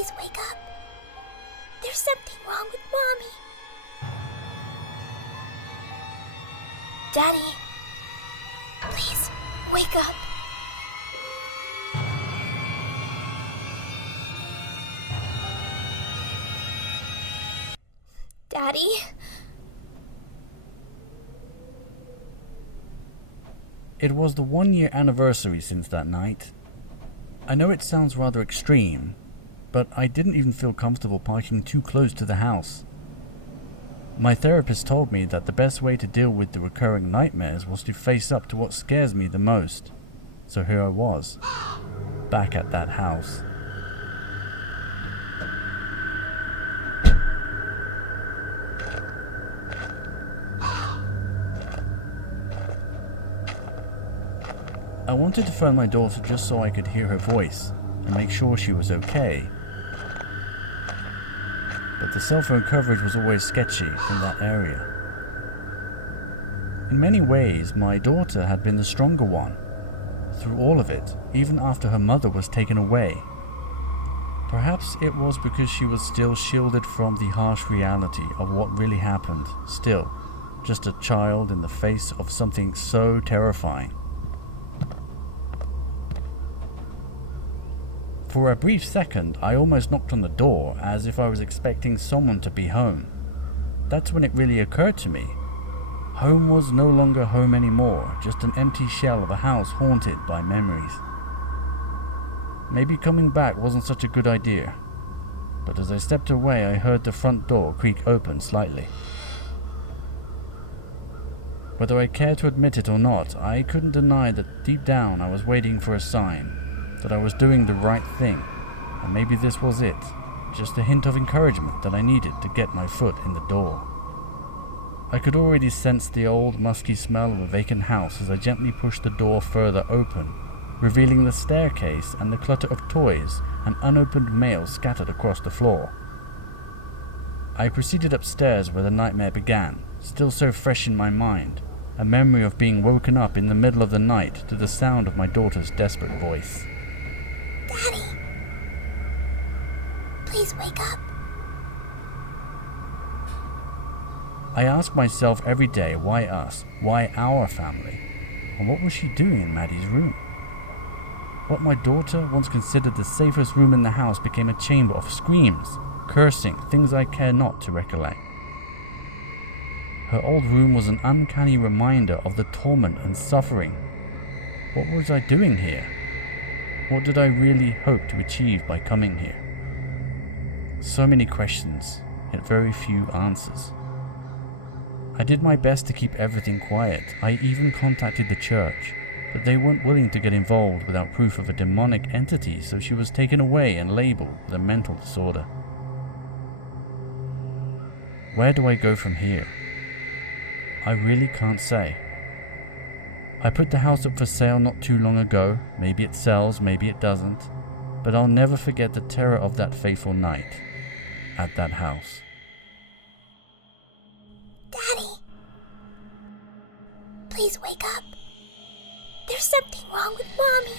Please wake up. There's something wrong with Mommy. Daddy, please wake up. Daddy? It was the 1-year anniversary since that night. I know it sounds rather extreme, but I didn't even feel comfortable parking too close to the house. My therapist told me that the best way to deal with the recurring nightmares was to face up to what scares me the most. So here I was, back at that house. I wanted to phone my daughter just so I could hear her voice and make sure she was okay. But the cell phone coverage was always sketchy in that area. In many ways, my daughter had been the stronger one through all of it, even after her mother was taken away. Perhaps it was because she was still shielded from the harsh reality of what really happened, still just a child in the face of something so terrifying. For a brief second, I almost knocked on the door as if I was expecting someone to be home. That's when it really occurred to me. Home was no longer home anymore, just an empty shell of a house haunted by memories. Maybe coming back wasn't such a good idea, but as I stepped away, I heard the front door creak open slightly. Whether I cared to admit it or not, I couldn't deny that deep down I was waiting for a sign that I was doing the right thing, and maybe this was it, just a hint of encouragement that I needed to get my foot in the door. I could already sense the old, musky smell of a vacant house as I gently pushed the door further open, revealing the staircase and the clutter of toys and unopened mail scattered across the floor. I proceeded upstairs where the nightmare began, still so fresh in my mind, a memory of being woken up in the middle of the night to the sound of my daughter's desperate voice. Daddy, please wake up. I asked myself every day, why us? Why our family? And what was she doing in Maddie's room? What my daughter once considered the safest room in the house became a chamber of screams, cursing, things I care not to recollect. Her old room was an uncanny reminder of the torment and suffering. What was I doing here? What did I really hope to achieve by coming here? So many questions, yet very few answers. I did my best to keep everything quiet. I even contacted the church, but they weren't willing to get involved without proof of a demonic entity, so she was taken away and labeled with a mental disorder. Where do I go from here? I really can't say. I put the house up for sale not too long ago. Maybe it sells, maybe it doesn't. But I'll never forget the terror of that fateful night at that house. Daddy, please wake up. There's something wrong with Mommy.